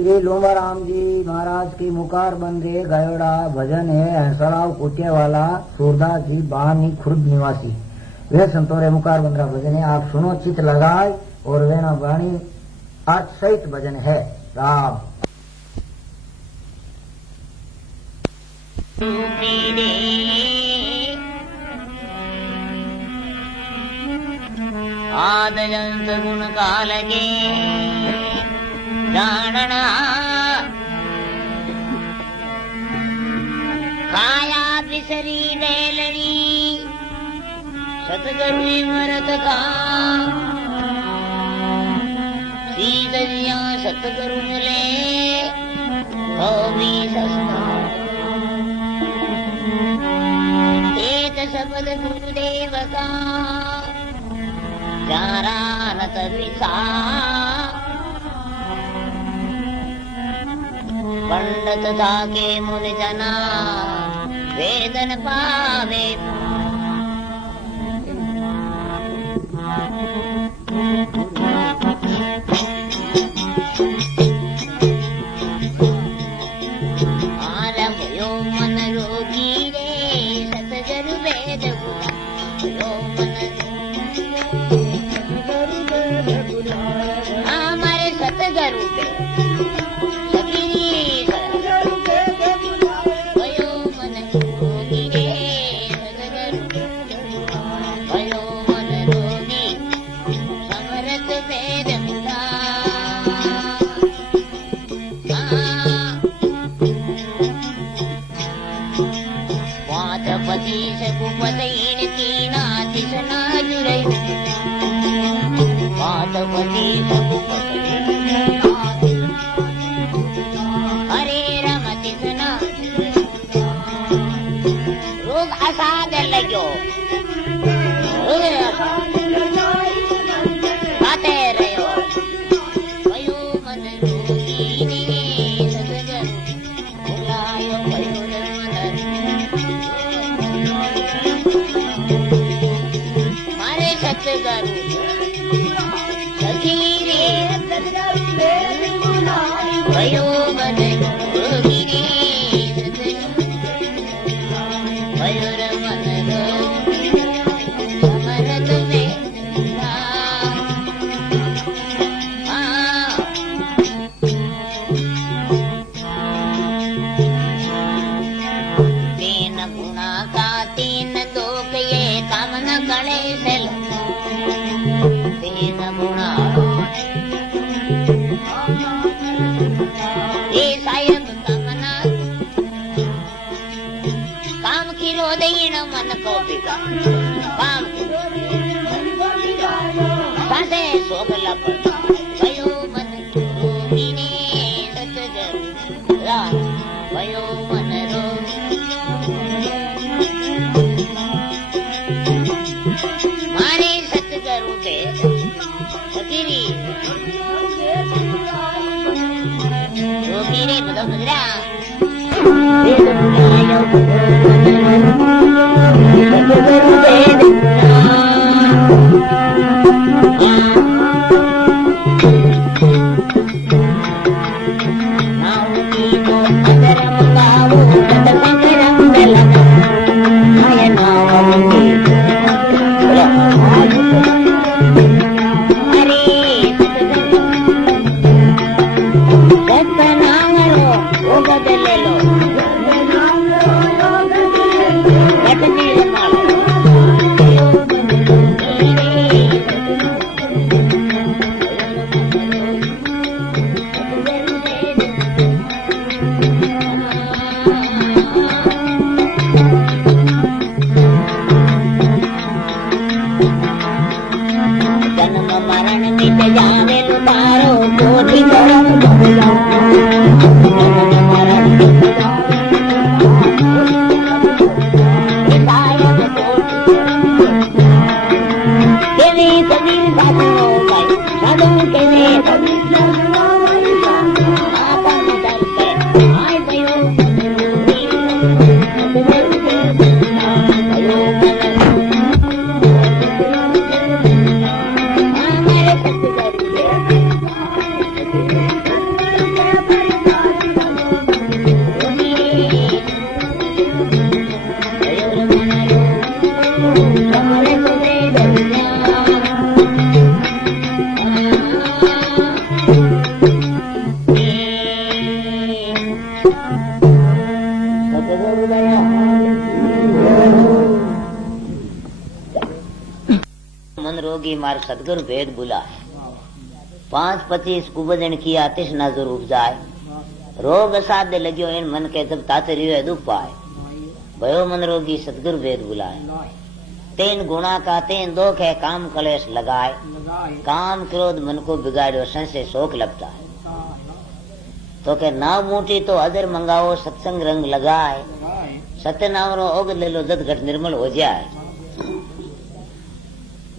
श्री लोमाराम जी महाराज की मुकार बन रे गयोड़ा भजन है हंसराव कोटिया वाला सूरदास जी बानी खुर्द निवासी वे संतोरे मुकार बंदरा भजन है। आप सुनो चित लगाए और वेना वाणी अर्थ सहित भजन है। राम आदजंत गुण काल के जानना काया बिसरी बेलनी सतगुरु इमरत का सीधरिया सतगुरु मिले हो भी सस्ता एक शब्द गुरुदेव का चारानत विसा पंडित ताके मुनि जना वेदन पावे आरभयो मन रोगी रे सतगुरु वेद भयो मन हमारे सतगुरु पे हरे रमति सुना रोग असाध लगो गाते रहो भयो मन रोगी ने सतगुरु बुलायो भयो मारे सतगुरु भयो मन रोगी रे भयो मन समरत में तीन गुणा का तीन दोष ये काम न गणे से तीन गुणा ये सायब कामना काम की रोदीन मन को पिता काम सासे सोग लपट भयो मन रोगी ने सतगुरु राम भयो मन रोगी मारे सतगुरु पे सकीरी रोगी रे मतलब मुद्रा जावे तारो कोठी करम मार्ग सदगुरु भेद बुला 5-25 कुबदन किया तिस नजर उपजाए रोग असाध्य लगियो इन मन के जब ताते रियो दुख पाए भयो मन रोगी सदगुरु भेद बुलाए तेन गुणा का तेन दोख है काम कलेश लगाए काम क्रोध मन को बिगाड़ो संशय शोक लगता है तो के नाव मोटी तो अदर मंगाओ सत्संग रंग लगाए सत्य नाम रो ओग ले लो जद घट निर्मल हो जाए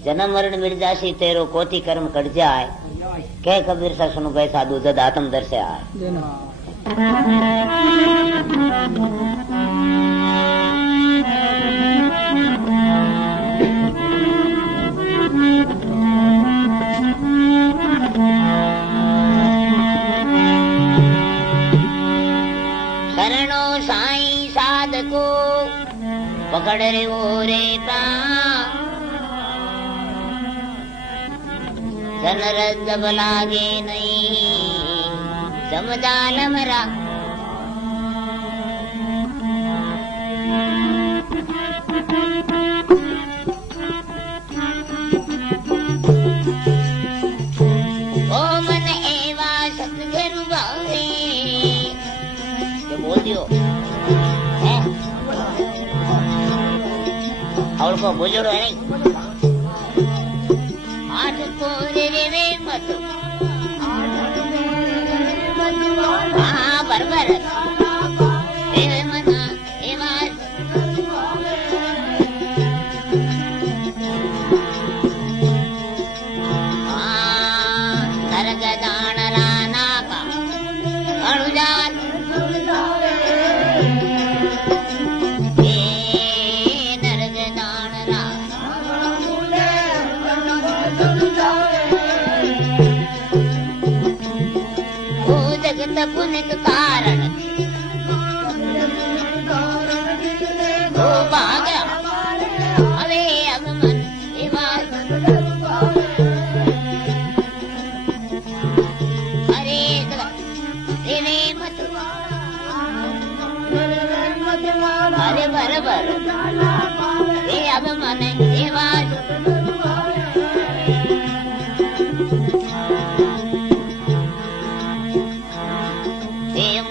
जन्म मरण मिट जासी तेरो कोटि कर्म कट जाए कह कबीर सा सुनो भाई साधु जद आत्म दर से आए शरणो साईं साधको पकड़ रे वो रे प्राण जनर जब लागे नहीं समझाल मरा ओ मन एवा सतगुरु भावे बोल दियो और को बोलो है नहीं आठ कोरे रे मत हाँ बरबर रे मना एवा हाँ नरक दान राना का अणुजान पुनित कारण ओ भाग अवे अब मन अरे रे मत अरे बराबर रे अब मन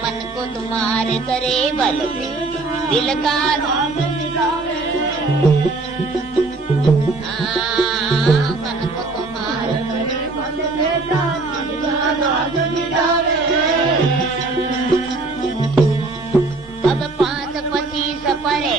मन को तुम्हारे करे बल दिल का मन को तुम्हारे अब 5-25 परे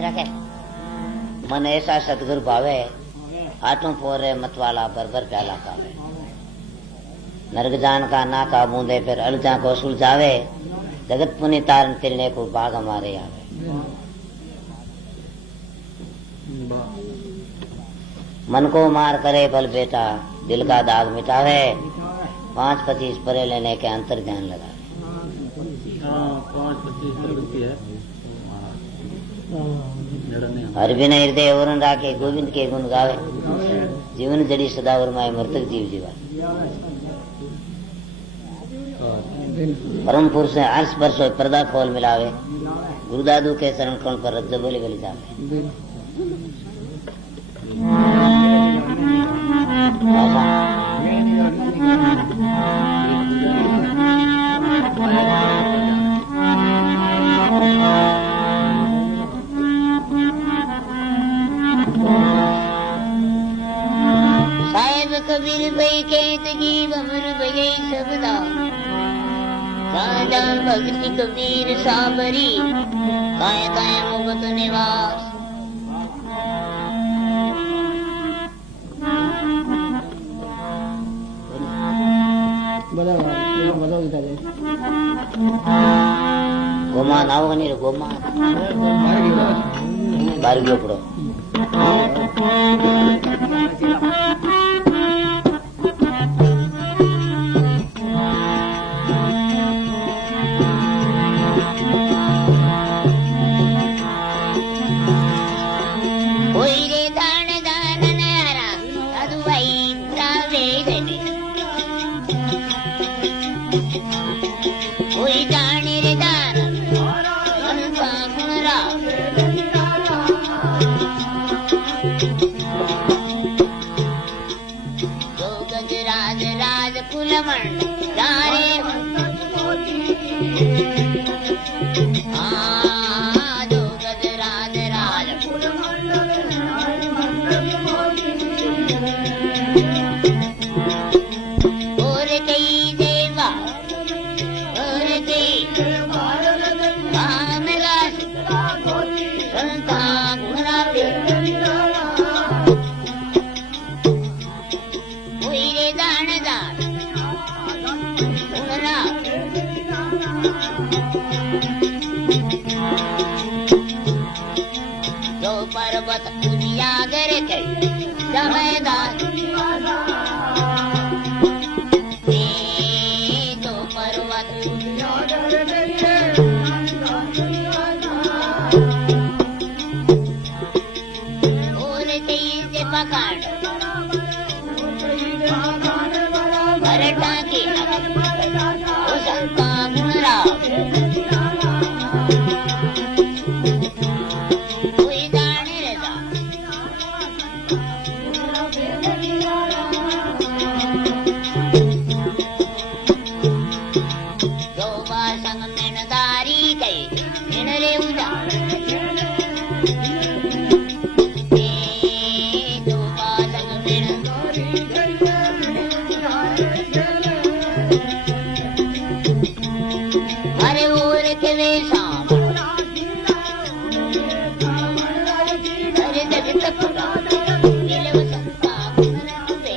बांध रखे। मन ऐसा सतगुरु भावे, आठों पोरे मतवाला बरबर प्याला पावे। नरक जान का ना का बूंदे फिर अलजा को सुलझावे, जगत पुनि तारण तिरने को बाग हमारे आवे। मन को मार करे बल बेटा, दिल का दाग मिटावे, 5-25 परे लेने के अंतर ध्यान लगा। 5-25 हर बिना हृदय और राखे, गोविंद के गुण गावे, जीवन जड़ी सदा और माए मृतक जीव जीवा। परम पुरुष है अर्श पर सोए पर्दा खोल मिलावे, गुरुदादू के शरण कौन पर रज बोली बलि जावे। साहेब कबीर भाई कहत जीव अमर भले सबदा, राजा भक्ति कबीर साबरी, काय काय मुबत निवास। गोमा नाव नहीं गोमा बार गयो पड़ो। कोई रे दान दान नारा साधु भाई प्रावे रे, कोई जाने रे दान संता गुणरा, जो गजराज राज कुलमण जारे जो गजराज राज और कई देवा और कई कामराज संता गुणरावे, कोई रे दान दान गुणरा, जो पर्वत उजियागर के जमेदार, जो पर्वत और तेज से पकड़ भर टाके ओ संता गुणरा, कोई जाने रे दा जो बार संग मेनदारी गई मिन रे उदा, जो बार संग मेनदारी अरे और के वे शाम अरे जगत खुदा दिल वसंता गुणरावे,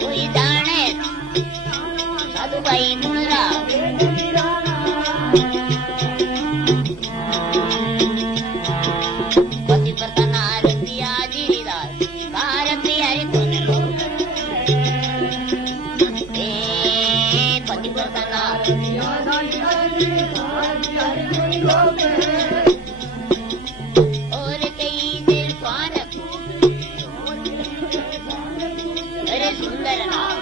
कोई जाने साधु भाई गुणरा, पति प्रतना रतिया जीदार कार प्यारे तुन लो, पति प्रतना और कई देर पार अरे सुंदर नाम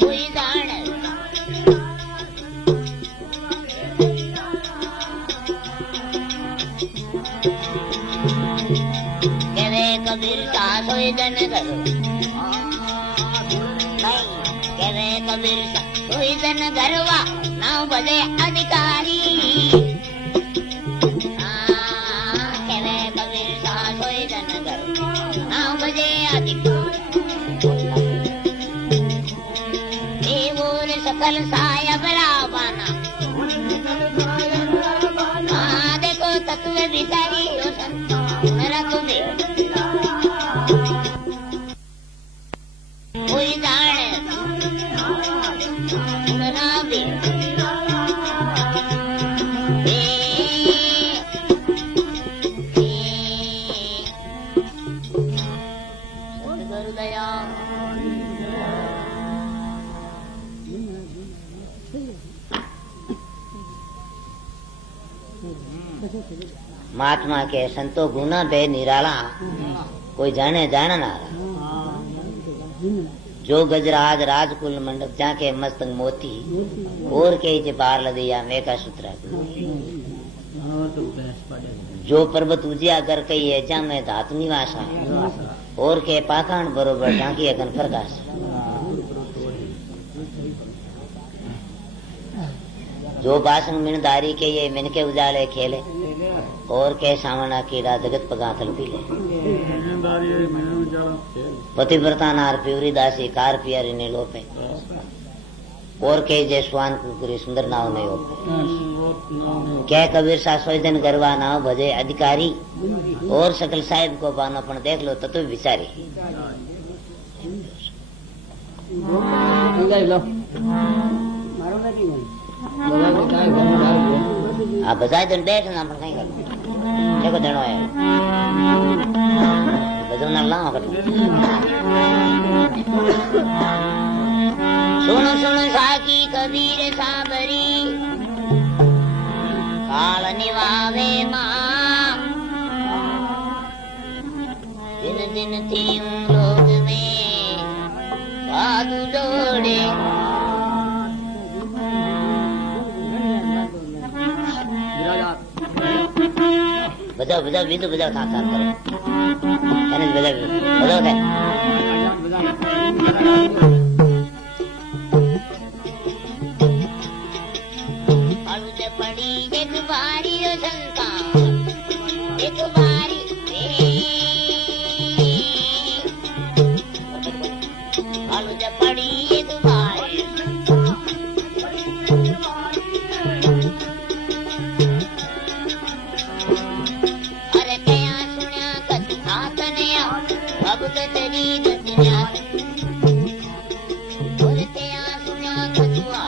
कोई दान कहवे कबीर का सोई जन करो, कहवे कबीर का सोई जन घरवा नाव बजे अधिकारी, कहवे कबीर का सोई जन घर नाव बजे अधिकारी, सकल साया बराबाना हाँ देखो तत्व विचारी हो संतरा तुम्हें कोई जाने ना भी सतगुरु दया महात्मा के संतो गुना बे निराला कोई जाने जाना ना जो गजराज राजकुल मंडप जाके मस्तंग मोती और के जे पार लदिया मेका सूत्रा जो पर्वत उजिया कर कई है जा में धातु निवासा और के पाखाण बरोबर जाकी अगन प्रकाश जो बासन मिनदारी के ये मिन के उजाले खेले और के सामना कीड़ा जगत पगाथल पीले पतिव्रता नार प्यूरी दासी कार पियारी ने लोपे और के जे स्वान कुकुरी सुंदर नाव ने हो क्या कबीर सा सोजन गरवा नाव भजे अधिकारी और सकल साहिब को बानो पण देख लो तत्व विचारी आप बजाय तो देख ना अपन कहीं कर देखो देनो है बजना लाओ कर सुनो सुनो साकी कबीर साबरी काल निवावे माँ दिन दिन थी लोग में साधु जोड़े बजाओ बजाओ भी तो बजाओ था करो यानी बजाओ थे अलुज पड़ी एक बारी ओ संता एक बारी अलुज पड़ी एक बारी अरे क्या सुना कथा तनया अब तो तेरी दुनिया और क्या सुना कथा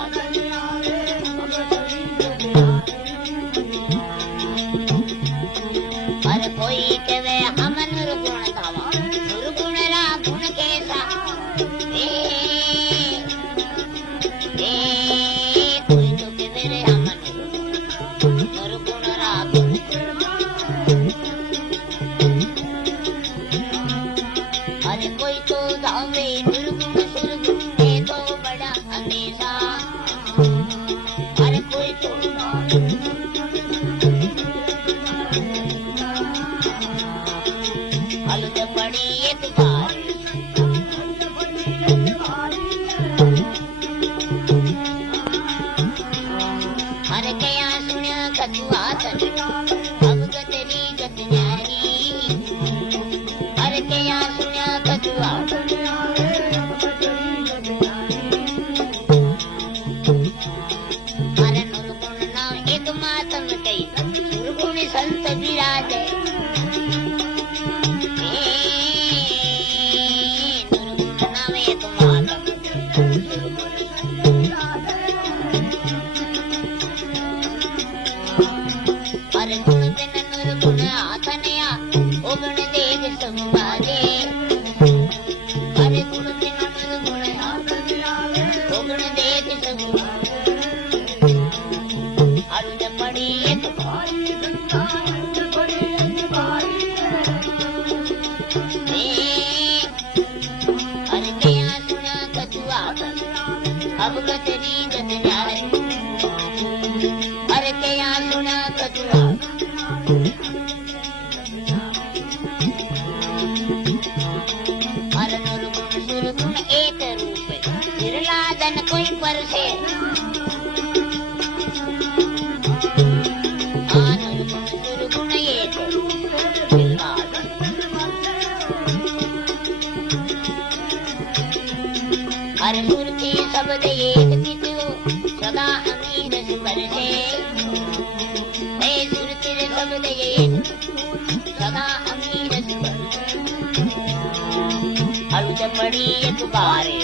अरे कोई कहे हम निर्गुण धावा निर्गुण रा गुण कैसा कोई तो कहे रे हम निर्गुण रा गुण अरे कोई तो धावे निर्गुण सुरगुण ये तो बड़ा हमेशा अरे कोई तो अलग पड़ी एक बार अरे क्या सुना कथुआ तन अब तेरी गत न्यारी अरे क्या सुना कथुआ अरे निर्गुण नाम एक मातम कई निर्गुण संत विराजे अरे गुण बिन निर्गुण आतनया ओ गुण देव संभाले अरे गुण बिन निर्गुण आतनया ओ गुण देव संभाले अलुज पड़ी एक अरे क्या सुना कथुआ अब कतरी जन जारी अरे क्या सुना कथुआ अरे निर्गुण सुरगुण एक रूप निर्लादन कोई पर से निर्गुण सुरगुण एक निर्लादन अरे मूर्ति शब्द एक तिथि सदा अमीर बरसे हे सुरतिर शब्द ये सदा अमीर अरुज पड़ी एक बारे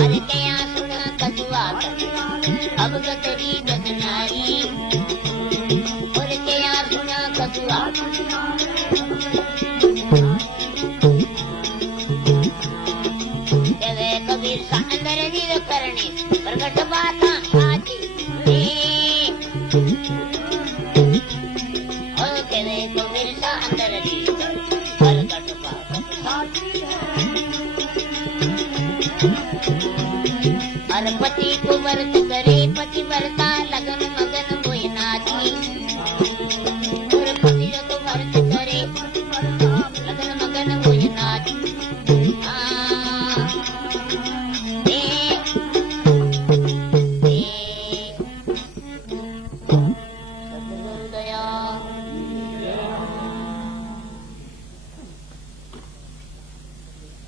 अरे क्या सुना कदुआ अब गतरी गगनारी और क्या सुना कदुआ देवे कबीर सा अंदर निर करने प्रगट बाता साची और देवे कबीर सा अंदर निर प्रगट बाता साची अरे पति को व्रत करे पति व्रता लगन मगन मोहि नाची और पति को व्रत करे लगन मगन मोहि नाची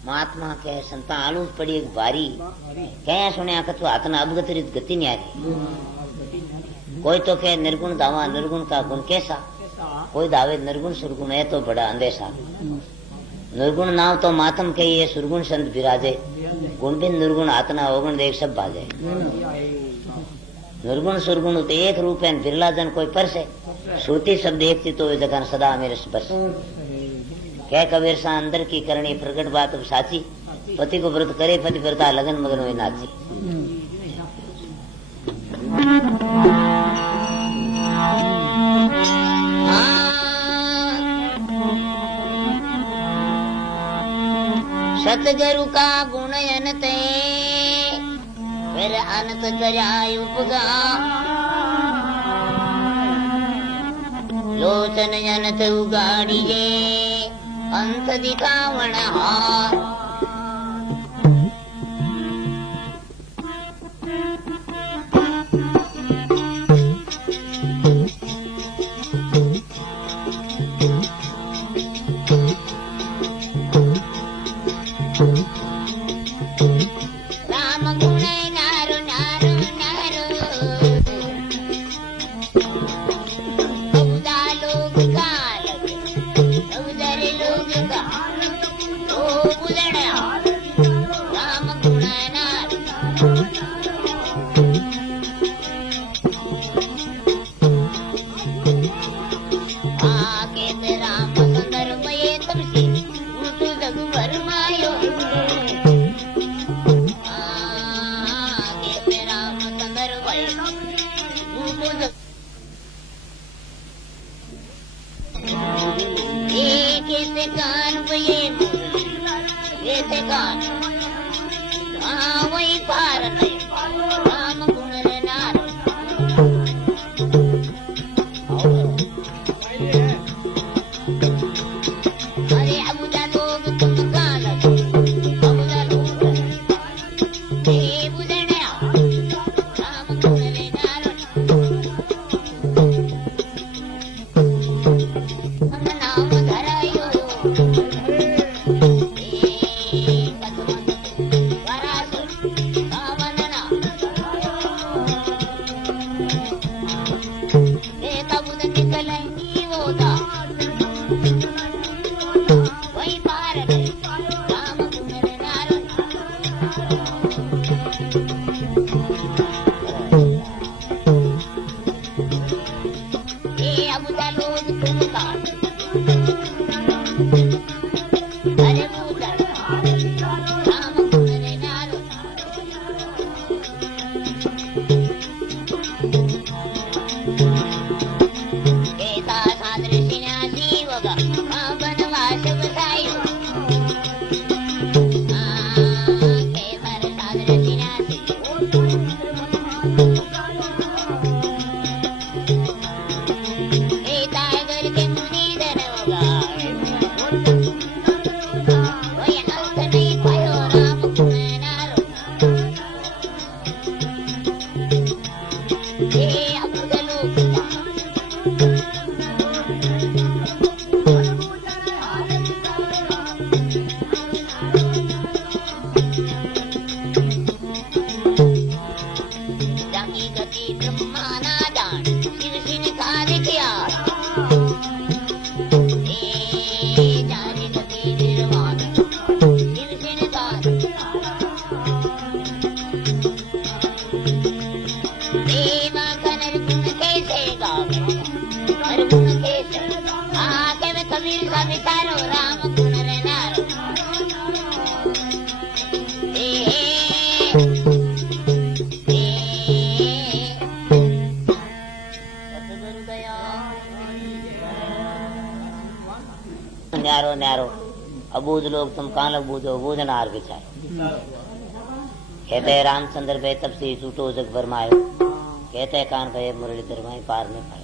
महात्मा के संता आलू पड़ी एक बारी क्या सुने कथु हाथ अवगत रीत गति नहीं आ रही कोई तो कहे निर्गुण दावा निर्गुण का गुण कैसा कोई दावे निर्गुण सुरगुण है तो बड़ा अंदेशा निर्गुण नाव तो मातम के ये सुरगुण संत विराजे गुण बिन निर्गुण आतना अवगुण देख सब बाजे निर्गुण सुरगुण तो एक रूप है बिरला जन कोई परसे श्रुति सब देखती तो जगह सदा मेरे बस क्या कबीर सा अंदर की करनी प्रकट बात अब साची पति को व्रत करे पति व्रता लगन मगन हुए नाची सतगुरु का गुण अनत फिर अनत कराय उपगा लोचन अनत उगाड़ी जे अंत दिखावण हार राम गुण नारो नारो नारो बहुधा लोग काल बहुधरे लोग का ओ बुदड़ा राम गुण नारो आके ते राम सुंदर मये तबसी ऊटू जग भरमायो आके ते राम सुंदर मये ऊटू जग कैसे गान बये कैसे गान हाँ वही पार नहीं राम गुण नारो अरे अबुदा लोग तुम काल अबुदा लोग हे बुदण्या राम गुण नारो हम नाम धरायो अरे बुदा राम गुण नारो केता सादर सिनासी वगा बनवास बसायो केतर सादर सिनासी केता घर के मुनि धन वगा वही अंत नहीं पायो राम गुण नारो हे अबुद लोग स्वामी तारो राम गुण रे नारो न्यारो न्यारो अबूझ लोग तुम कहाँ लग बूझो बूझनार बिछाए कहते रामचंद्र भाई तब से छूटो जग भरमायो कहते कान भाई मुरलीधर भाई पार नहीं पाए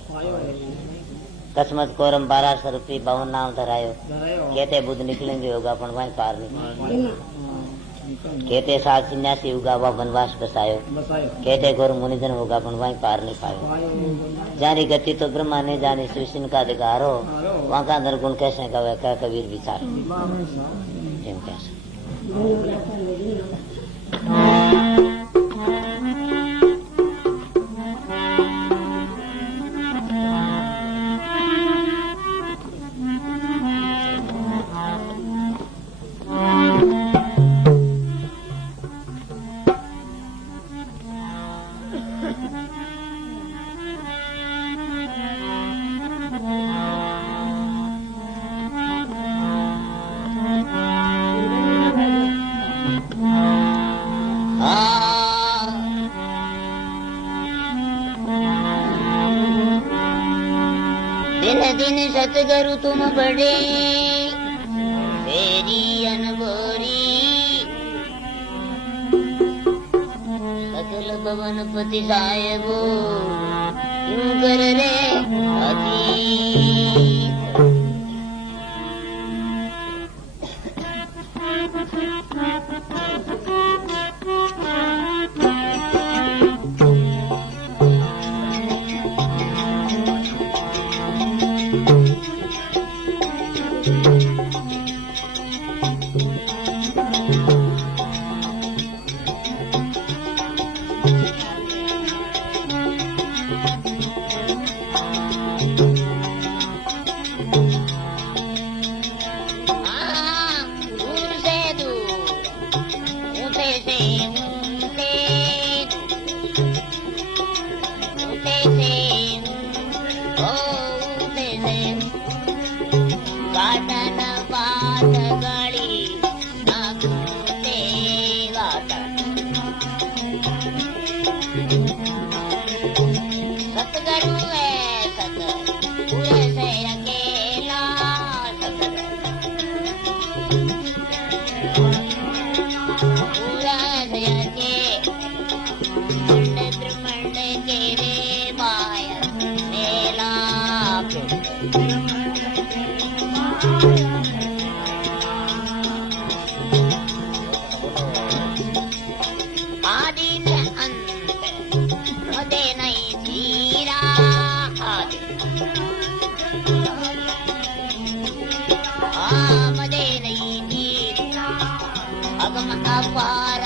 कसमत कोरम 1200 रुपये 52 नाम धरायो कहते बुद्ध निकलेंगे होगा पण भाई पार नहीं कहते 789 होगा वह वनवास बसायो कहते गौर मुनिजन होगा पण भाई पार नहीं पायो जानी गति तो ब्रह्मा ने जानी श्री का अधिकार हो वहां का निर्गुण कैसे कह कबीर विचार जिम कैसे दिन दिन सतगुरु तुम बड़े तेरी अनबोरी सकल भवन पति साहेबो क्यों कर रे अति अगम अपार